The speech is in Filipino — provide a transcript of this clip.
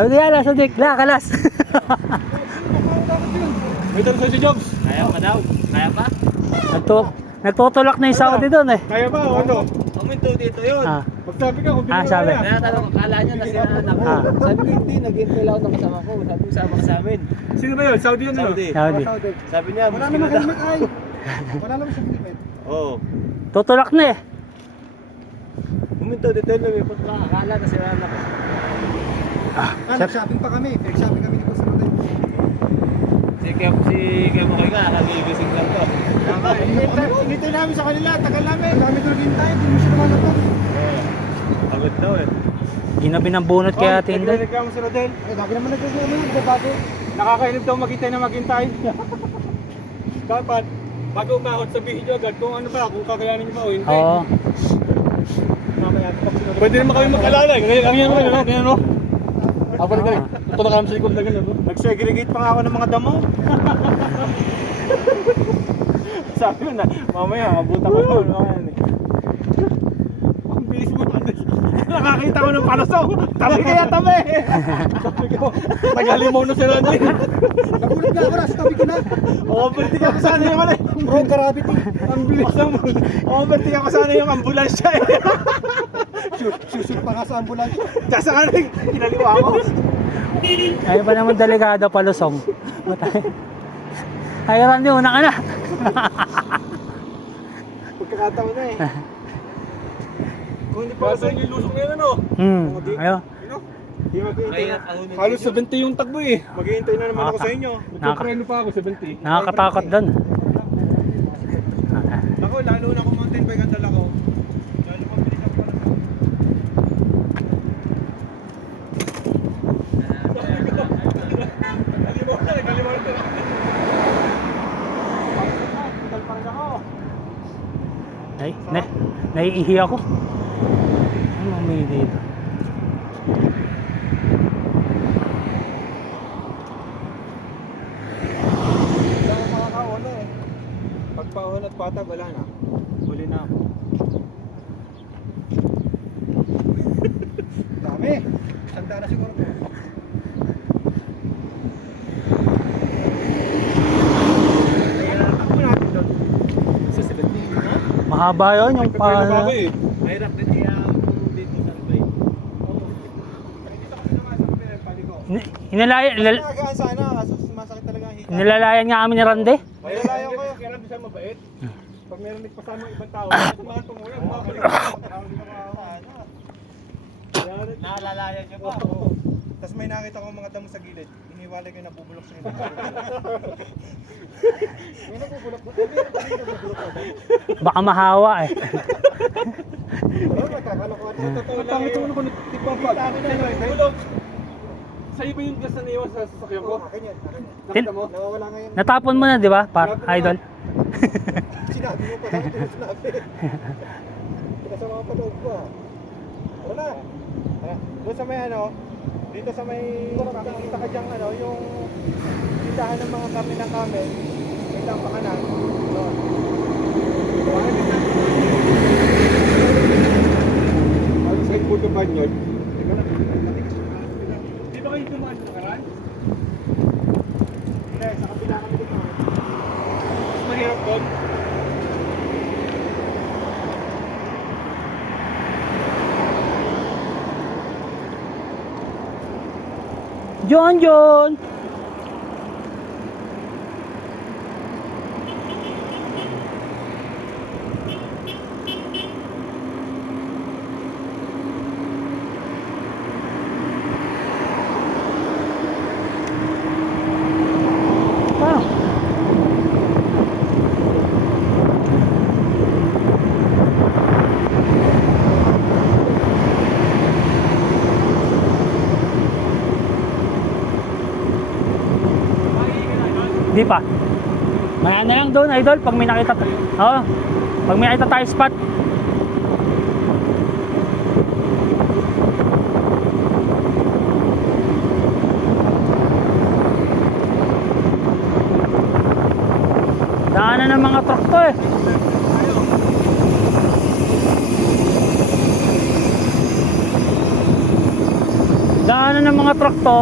Sabi niya, Sadik, kalas. May tanong sa'yo si Jobs. Kaya pa daw? Kaya pa? Nagtutulak na yung Saudi doon eh. Kaya ba o ano? Kuminto dito yun. Ah, Magsabi ka kung Ah, binigyan sabi. ka Kaya tanong, akala niya nasiraan ako. Ah. Sabi ko hindi, nag-intay lang ako ng kasama ko. Sabi ko sama ka sa amin. Sino ba yun? Saudi yun ano? Saudi. Saudi. Sabi niya, Wala muskil naman na daw. helmet ay. Wala naman sa helmet. Oo. Tutulak na eh. Kuminto dito yun, lumipot lang. Akala nasiraan ako. Nag-shopping pa kami. Nag-shopping kami ni Boss Rodel. Si Kemo kayo nga, nagigising lang to. Hinintay namin sa kanila. Tagal namin. Kami doon hintay. Hindi mo siya naman ito. Pagod daw eh. Ginabi ng bunot kaya Tinder. Nagreklamo si Rodel. Ay, lagi naman nagreklamo yun. Bago. Nakakainip daw maghintay na maghintay. Dapat, bago umahot sabihin nyo agad kung ano ba, kung kakayanin nyo ba o hindi. Oo. Pwede naman kami mag-alala. Ang yan naman, ano? Ganyan, no? Abalik ka rin. Ito na kami sa likod na gano'n, no? Nag-segregate pa nga ako ng mga damo. Sabi ko na, mamaya, abutan ko doon. Ang bilis mo. Nakakita ko ng palusong. Tabi kaya tabi. Sabi ko, nag-alimaw na si Randy. Nagulat nga ako, nasa tabi ko na. Overtake ako sana yung ano. Bro, gravity. Ang bilis na mo. Overtake ako sana yung ambulansya eh. Susut pa nga sa ambulansya. Kaya sa kanin, kinaliwa ako. Ayaw pa naman delikado palusong. Ay, Randy, una ka na. Pagkakataon na eh. Kung hindi pa sa inyo yung lusong na yun ano? Ayaw. Halos 70 yung takbo eh. Maghihintay na naman ako sa inyo. Nagpapreno pa ako 70. Nakakatakot doon. Ako, lalo na kung mountain bike ang dala ko. Lalo mabilis ako pala. Kalimaw na, kalimaw na. Hospital pa rin ako. Naiihi ako. Ano may dito? Wala akong makakauna eh. Pagpahon at patag, wala na. Huli na ako. Dami. Sanda na siguro ko. Kaya ako natin doon. Sa 17, ha? Mahaba yun yung Nagpapreno pa pa... ako eh. Mahirap din niya ang dito sa bay. Dito kami naman sa pinapali ko. Nakagaan sana, kaso sumasakit talaga ang hita. Nilalayan nga kami ni Randy. Malalayan ko yung kaya siya mabait. Pag meron nagpasama ng ibang tao, tumahan pa muna, bumabalik. Naalalayan niyo ba? Tapos may nakita ko mga damo sa gilid, iniwalay ko yung nabubulok sa gilid. May nabubulok ba? May nabubulok ba? Baka mahawa eh. Oo, magkakalokohan. Totoo lang yun. Ang nagtipapag. Bulok. Sa'yo ba yung gas na naiwan sa sasakyan ko? Akin yan. Nakita mo? Nawawala ngayon. Natapon mo na, di ba? Idol. Sinabi mo pa lang ito yung sinabi. Pinasama ka pa loob ko ah. Wala. Doon sa may ano, dito sa may makikita ka dyan ano, yung tindahan ng mga kami ng kami, may lang pa kanan. Doon. Ano sa Puto Banyod? Di ba kayo dumaan sa karan? Hindi, sa kabila kami dumaan. Mas mahirap doon. John! Wow. Di pa. Maya na lang doon, idol, pag may nakita pag may nakita tayo spot. Daanan ng mga truck to eh. Daanan dinaanan ng mga truck to,